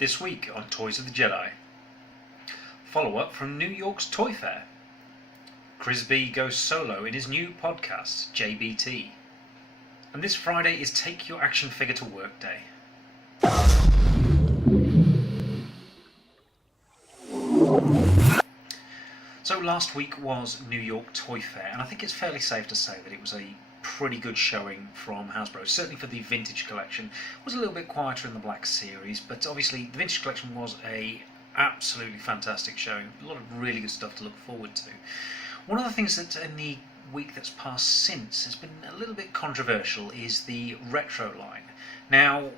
This week on Toys of the Jedi. Follow-up from New York's Toy Fair. Crisby goes solo in his new podcast, JBT. And this Friday is Take Your Action Figure to Work Day. So last week was New York Toy Fair, and I think it's fairly safe to say that it was a pretty good showing from Hasbro. Certainly for the vintage collection. It was a little bit quieter in the Black Series, but obviously the vintage collection was a absolutely fantastic showing. A lot of really good stuff to look forward to. One of the things that in the week that's passed since has been a little bit controversial is the retro line. Now,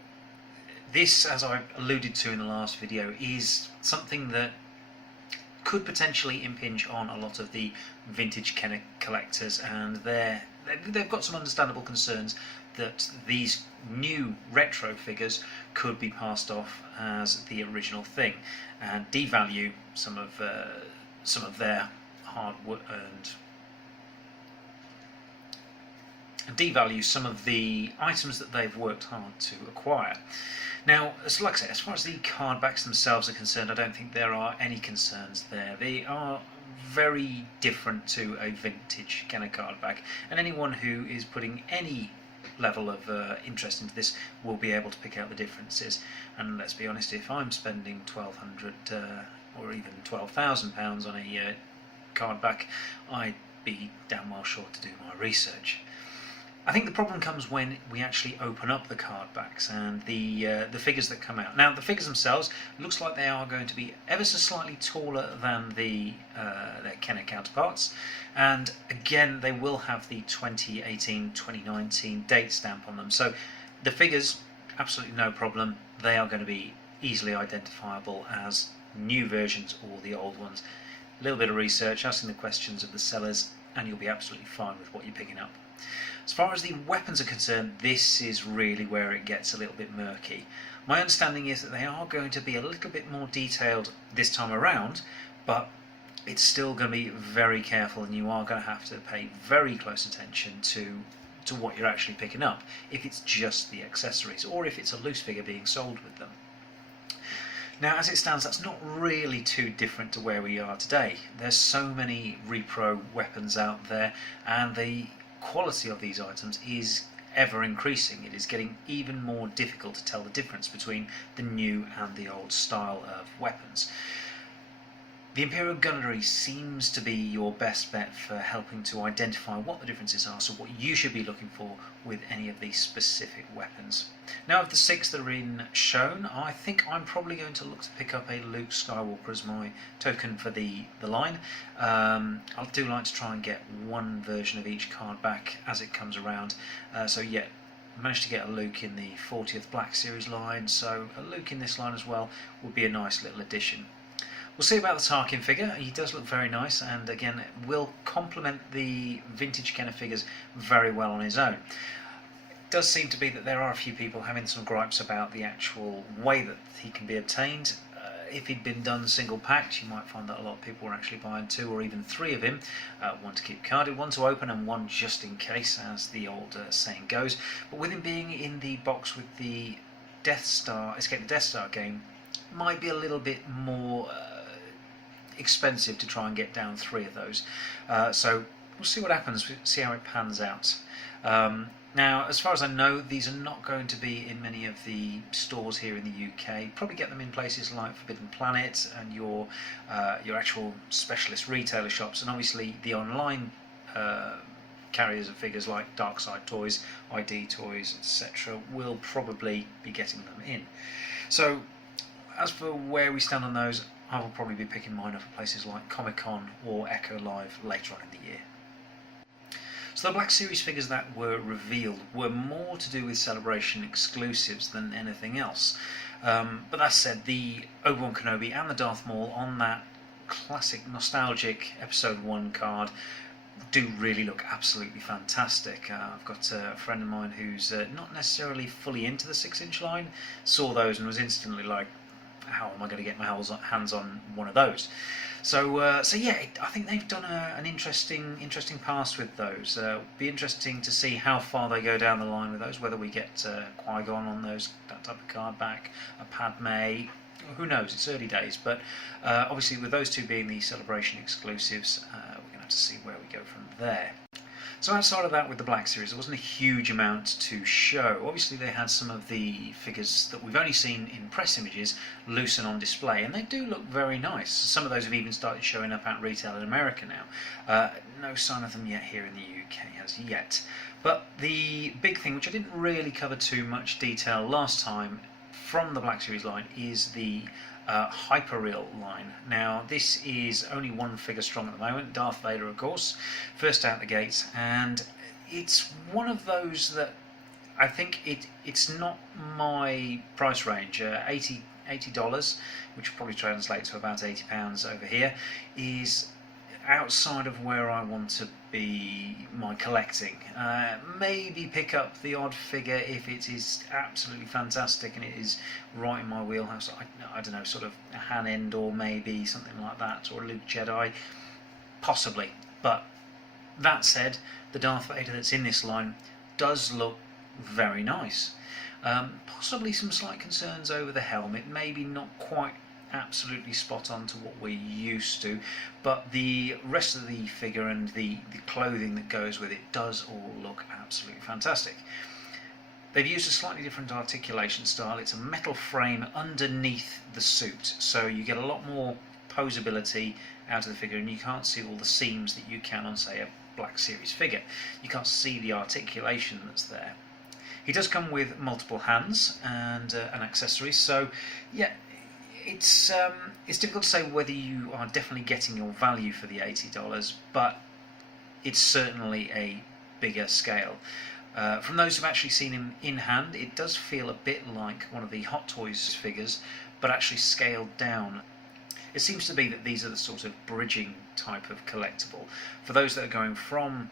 this, as I alluded to in the last video, is something that could potentially impinge on a lot of the vintage Kenner collectors, and they've got some understandable concerns that these new retro figures could be passed off as the original thing and devalue some of their devalue some of the items that they've worked hard to acquire. Now, like I say, as far as the card backs themselves are concerned, I don't think there are any concerns there. They are very different to a vintage Kenner card back, and anyone who is putting any level of interest into this will be able to pick out the differences. And let's be honest, if I'm spending £1,200 or even £12,000 on a card back, I'd be damn well sure to do my research. I think the problem comes when we actually open up the card backs and the figures that come out. Now, the figures themselves looks like they are going to be ever so slightly taller than their Kenner counterparts, and again they will have the 2018-2019 date stamp on them. So the figures, absolutely no problem. They are going to be easily identifiable as new versions or the old ones. A little bit of research, asking the questions of the sellers, and you'll be absolutely fine with what you're picking up. As far as the weapons are concerned, this is really where it gets a little bit murky. My understanding is that they are going to be a little bit more detailed this time around, but it's still going to be very careful, and you are going to have to pay very close attention to what you're actually picking up, if it's just the accessories or if it's a loose figure being sold with them. Now, as it stands, that's not really too different to where we are today. There's so many repro weapons out there, and the quality of these items is ever increasing. It is getting even more difficult to tell the difference between the new and the old style of weapons. The Imperial Gunnery seems to be your best bet for helping to identify what the differences are, so what you should be looking for with any of these specific weapons. Now, of the 6 that are in shown, I think I'm probably going to look to pick up a Luke Skywalker as my token for the line. I do like to try and get one version of each card back as it comes around. So yeah, managed to get a Luke in the 40th Black Series line, so a Luke in this line as well would be a nice little addition. We'll see about the Tarkin figure. He does look very nice, and again will complement the vintage Kenner figures very well on his own. It does seem to be that there are a few people having some gripes about the actual way that he can be obtained. If he'd been done single packed, you might find that a lot of people were actually buying 2 or even 3 of him. One to keep carded, one to open, and one just in case, as the old saying goes. But with him being in the box with the Death Star, Escape the Death Star game, might be a little bit more expensive to try and get down 3 of those. So we'll see what happens, see how it pans out. Now, as far as I know, these are not going to be in many of the stores here in the UK. Probably get them in places like Forbidden Planet and your actual specialist retailer shops, and obviously the online carriers of figures like Dark Side Toys, ID Toys, etc. will probably be getting them in. So as for where we stand on those, I will probably be picking mine up at places like Comic-Con or Echo Live later on in the year. So the Black Series figures that were revealed were more to do with Celebration exclusives than anything else. But that said, the Obi-Wan Kenobi and the Darth Maul on that classic nostalgic Episode 1 card do really look absolutely fantastic. I've got a friend of mine who's not necessarily fully into the 6-inch line, saw those and was instantly like, how am I going to get my hands on one of those? So yeah, I think they've done an interesting pass with those. Be interesting to see how far they go down the line with those. Whether we get Qui-Gon on those, that type of card back, a Padme, who knows, it's early days, but obviously with those two being the Celebration exclusives, we're going to have to see where we go from there. So outside of that, with the Black Series, there wasn't a huge amount to show. Obviously they had some of the figures that we've only seen in press images loose and on display, and they do look very nice. Some of those have even started showing up at retail in America now. No sign of them yet here in the UK as yet. But the big thing, which I didn't really cover too much detail last time from the Black Series line, is the Hyperreal line. Now this is only one figure strong at the moment, Darth Vader of course, first out the gates, and it's one of those that I think it's not my price range. $80, which probably translates to about £80 over here, is outside of where I want to be my collecting. Maybe pick up the odd figure if it is absolutely fantastic and it is right in my wheelhouse. I don't know, sort of a Han Endor maybe, something like that, or a Luke Jedi, possibly. But that said, the Darth Vader that's in this line does look very nice. Possibly some slight concerns over the helmet, maybe not quite absolutely spot on to what we're used to, but the rest of the figure and the clothing that goes with it does all look absolutely fantastic. They've used a slightly different articulation style. It's a metal frame underneath the suit, so you get a lot more posability out of the figure, and you can't see all the seams that you can on, say, a Black Series figure. You can't see the articulation that's there. He does come with multiple hands and accessories, so yeah, it's difficult to say whether you are definitely getting your value for the $80, but it's certainly a bigger scale. From those who've actually seen him in hand, it does feel a bit like one of the Hot Toys figures, but actually scaled down. It seems to be that these are the sort of bridging type of collectible. For those that are going from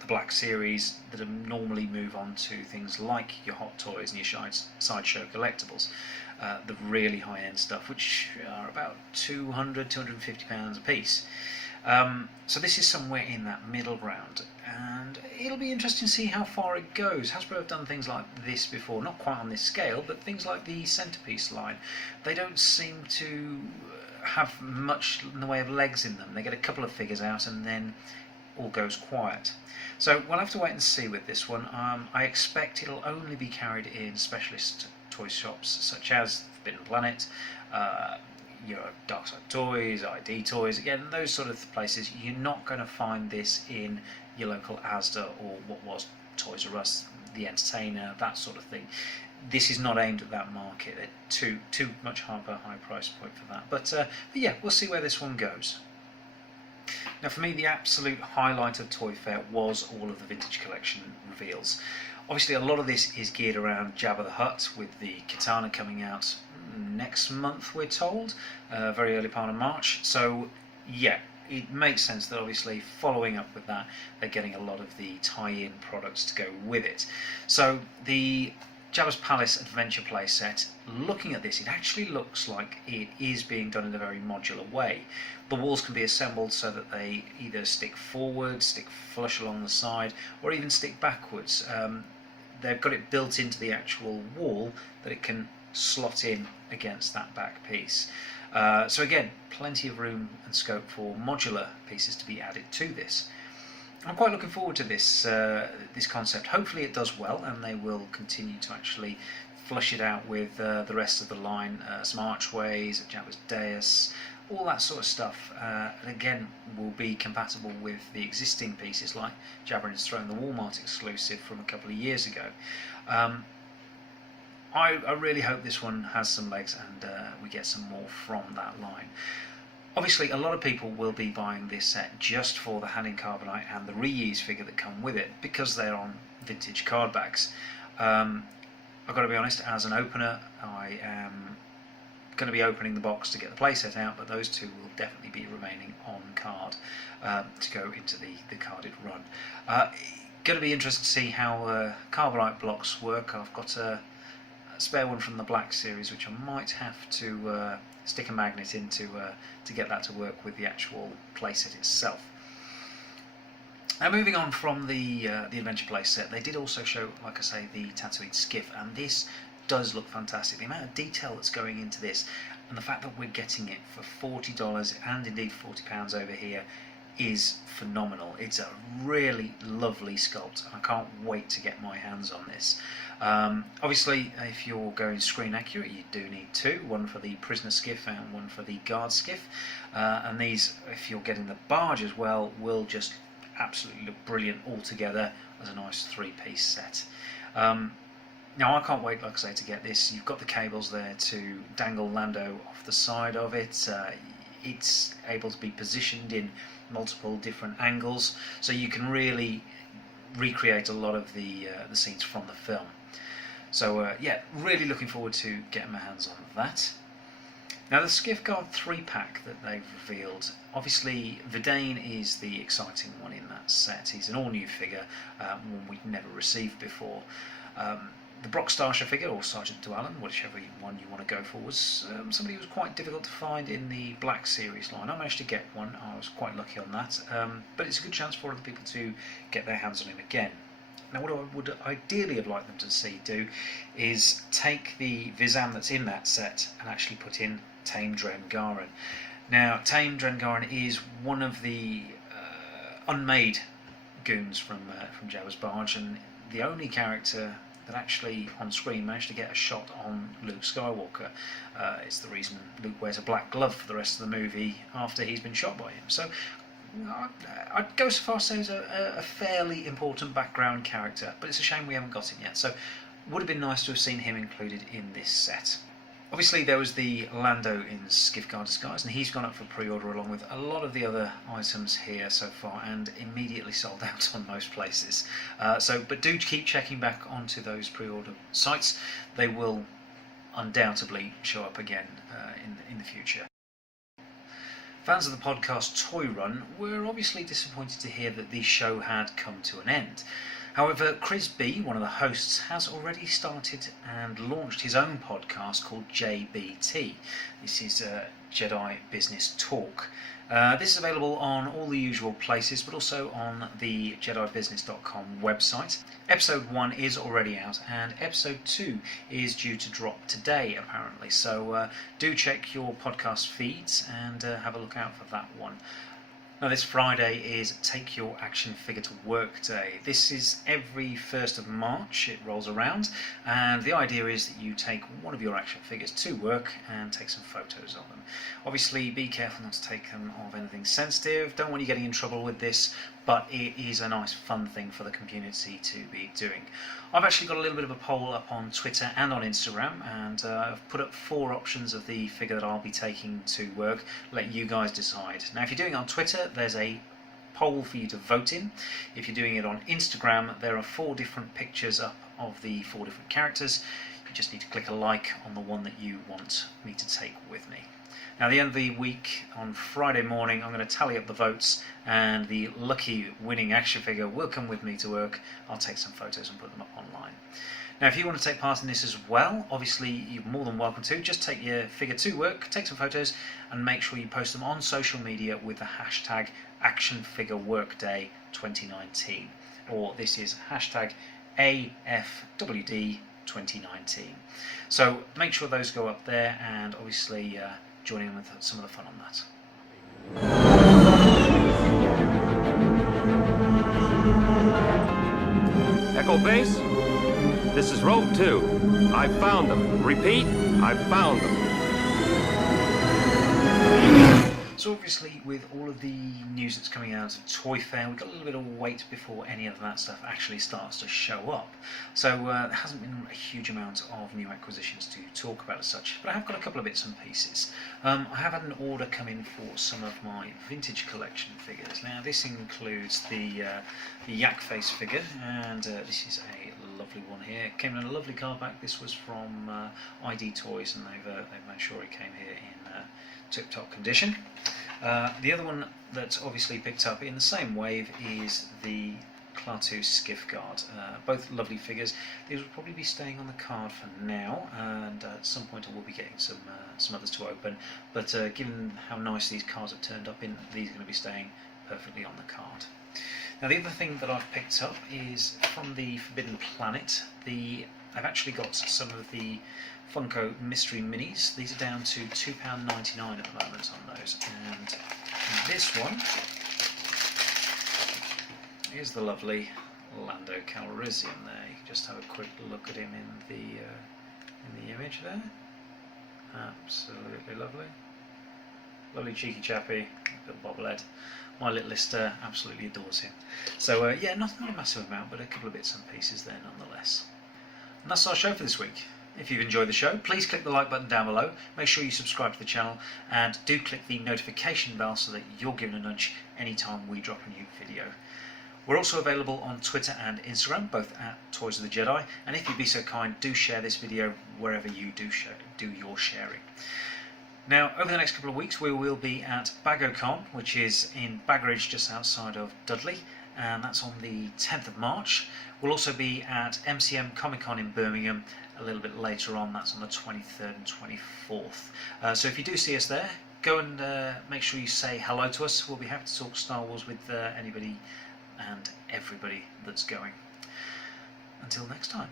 the Black Series, that normally move on to things like your Hot Toys and your sideshow collectibles, the really high-end stuff, which are about £200–250 a piece. So this is somewhere in that middle ground, and it'll be interesting to see how far it goes. Hasbro have done things like this before, not quite on this scale, but things like the centerpiece line. They don't seem to have much in the way of legs in them. They get a couple of figures out and then all goes quiet. So we'll have to wait and see with this one. I expect it'll only be carried in specialist toy shops such as Forbidden Planet, Dark Side Toys, ID Toys, again, those sort of places. You're not going to find this in your local Asda or what was Toys R Us, The Entertainer, that sort of thing. This is not aimed at that market. Too much high price point for that. But yeah, we'll see where this one goes. Now for me, the absolute highlight of ToyFair was all of the vintage collection reveals. Obviously a lot of this is geared around Jabba the Hutt, with the Katana coming out next month, we're told, very early part of March. So yeah, it makes sense that obviously following up with that, they're getting a lot of the tie-in products to go with it. So the Jabba's Palace Adventure playset, looking at this, it actually looks like it is being done in a very modular way. The walls can be assembled so that they either stick forward, stick flush along the side, or even stick backwards. They've got it built into the actual wall that it can slot in against that back piece. So again, plenty of room and scope for modular pieces to be added to this. I'm quite looking forward to this this concept. Hopefully it does well and they will continue to actually flush it out with the rest of the line, some archways, Jabba's dais, all that sort of stuff, and again will be compatible with the existing pieces like Jabba and His Throne, the Walmart exclusive from a couple of years ago. I really hope this one has some legs and we get some more from that line. Obviously a lot of people will be buying this set just for the hand in carbonite and the reuse figure that come with it, because they're on vintage card backs. I've got to be honest, as an opener I am going to be opening the box to get the playset out, but those two will definitely be remaining on card to go into the carded run. Going to be interested to see how carbonite blocks work. I've got a spare one from the Black Series which I might have to stick a magnet into to get that to work with the actual playset itself. Now moving on from the Adventure playset, they did also show, like I say, the Tatooine skiff, and this does look fantastic. The amount of detail that's going into this, and the fact that we're getting it for $40 and indeed £40 over here, is phenomenal. It's a really lovely sculpt. I can't wait to get my hands on this. Obviously, if you're going screen accurate, you do need two, one for the prisoner skiff and one for the guard skiff, and these, if you're getting the barge as well, will just absolutely look brilliant all together as a nice three-piece set. Now I can't wait, like I say, to get this. You've got the cables there to dangle Lando off the side of it. It's able to be positioned in multiple different angles, so you can really recreate a lot of the scenes from the film. So yeah, really looking forward to getting my hands on that. Now the Skiff Guard 3-pack that they've revealed, obviously Vidane is the exciting one in that set. He's an all-new figure, one we'd never received before. The Brock Starsha figure, or Sergeant Dwalin, whichever one you want to go for, was somebody who was quite difficult to find in the Black Series line. I managed to get one, I was quite lucky on that, but it's a good chance for other people to get their hands on him again. Now what I would ideally have liked them to see do is take the Vizam that's in that set and actually put in Tame Dren Garen. Now Tame Dren Garen is one of the unmade goons from Jabba's barge, and the only character that actually on screen managed to get a shot on Luke Skywalker. It's the reason Luke wears a black glove for the rest of the movie after he's been shot by him. So I'd go so far as to say he's a fairly important background character, but it's a shame we haven't got him yet. So would have been nice to have seen him included in this set. Obviously there was the Lando in Skiff Guard disguise, and he's gone up for pre-order along with a lot of the other items here so far, and immediately sold out on most places. But do keep checking back onto those pre-order sites. They will undoubtedly show up again in the future. Fans of the podcast Toy Run were obviously disappointed to hear that the show had come to an end. However, Chris B, one of the hosts, has already started and launched his own podcast called JBT. This is Jedi Business Talk. This is available on all the usual places, but also on the JediBusiness.com website. Episode 1 is already out, and Episode 2 is due to drop today, apparently. So do check your podcast feeds and have a look out for that one. Now this Friday is Take Your Action Figure to Work Day. This is every 1st of March, it rolls around, and the idea is that you take one of your action figures to work and take some photos of them. Obviously be careful not to take them of anything sensitive, don't want you getting in trouble with this, but it is a nice fun thing for the community to be doing. I've actually got a little bit of a poll up on Twitter and on Instagram, and I've put up 4 options of the figure that I'll be taking to work. Let you guys decide. Now if you're doing it on Twitter, there's a poll for you to vote in. If you're doing it on Instagram, there are 4 different pictures up of the 4 different characters. You just need to click a like on the one that you want me to take with me. Now at the end of the week, on Friday morning, I'm going to tally up the votes, and the lucky winning action figure will come with me to work. I'll take some photos and put them up online. Now if you want to take part in this as well, obviously you're more than welcome to. Just take your figure to work, take some photos, and make sure you post them on social media with the hashtag ActionFigureWorkday2019, or this is hashtag AFWD2019. So make sure those go up there, and obviously join in with some of the fun on that. Echo Base, this is Rogue 2. I found them. Repeat, I found them. So obviously with all of the news that's coming out of ToyFair, we've got a little bit of wait before any of that stuff actually starts to show up. So there hasn't been a huge amount of new acquisitions to talk about as such, but I have got a couple of bits and pieces. I have had an order come in for some of my vintage collection figures. Now this includes the Yak Face figure, and this is a lovely one here. It came in a lovely card back. This was from ID Toys, and they've made sure it came here in tip-top condition. The other one that's obviously picked up in the same wave is the Klaatu Skiff Guard. Both lovely figures. These will probably be staying on the card for now, and at some point I will be getting some others to open, but given how nice these cards have turned up in, these are going to be staying perfectly on the card. Now the other thing that I've picked up is from the Forbidden Planet, the I've actually got some of the Funko Mystery Minis. These are down to £2.99 at the moment on those. And this one is the lovely Lando Calrissian there. You can just have a quick look at him in the image there. Absolutely lovely. Lovely cheeky chappy, little bobblehead. My littlest absolutely adores him. So yeah, not a massive amount, but a couple of bits and pieces there nonetheless. And that's our show for this week. If you've enjoyed the show, please click the like button down below. Make sure you subscribe to the channel and do click the notification bell so that you're given a nudge anytime we drop a new video. We're also available on Twitter and Instagram, both at Toys of the Jedi. And if you'd be so kind, do share this video wherever you do your sharing. Now, over the next couple of weeks, we will be at Baggocon, which is in Baggeridge, just outside of Dudley, and that's on the 10th of March. We'll also be at MCM Comic Con in Birmingham a little bit later on. That's on the 23rd and 24th. So if you do see us there, go and make sure you say hello to us. We'll be happy to talk Star Wars with anybody and everybody that's going. Until next time.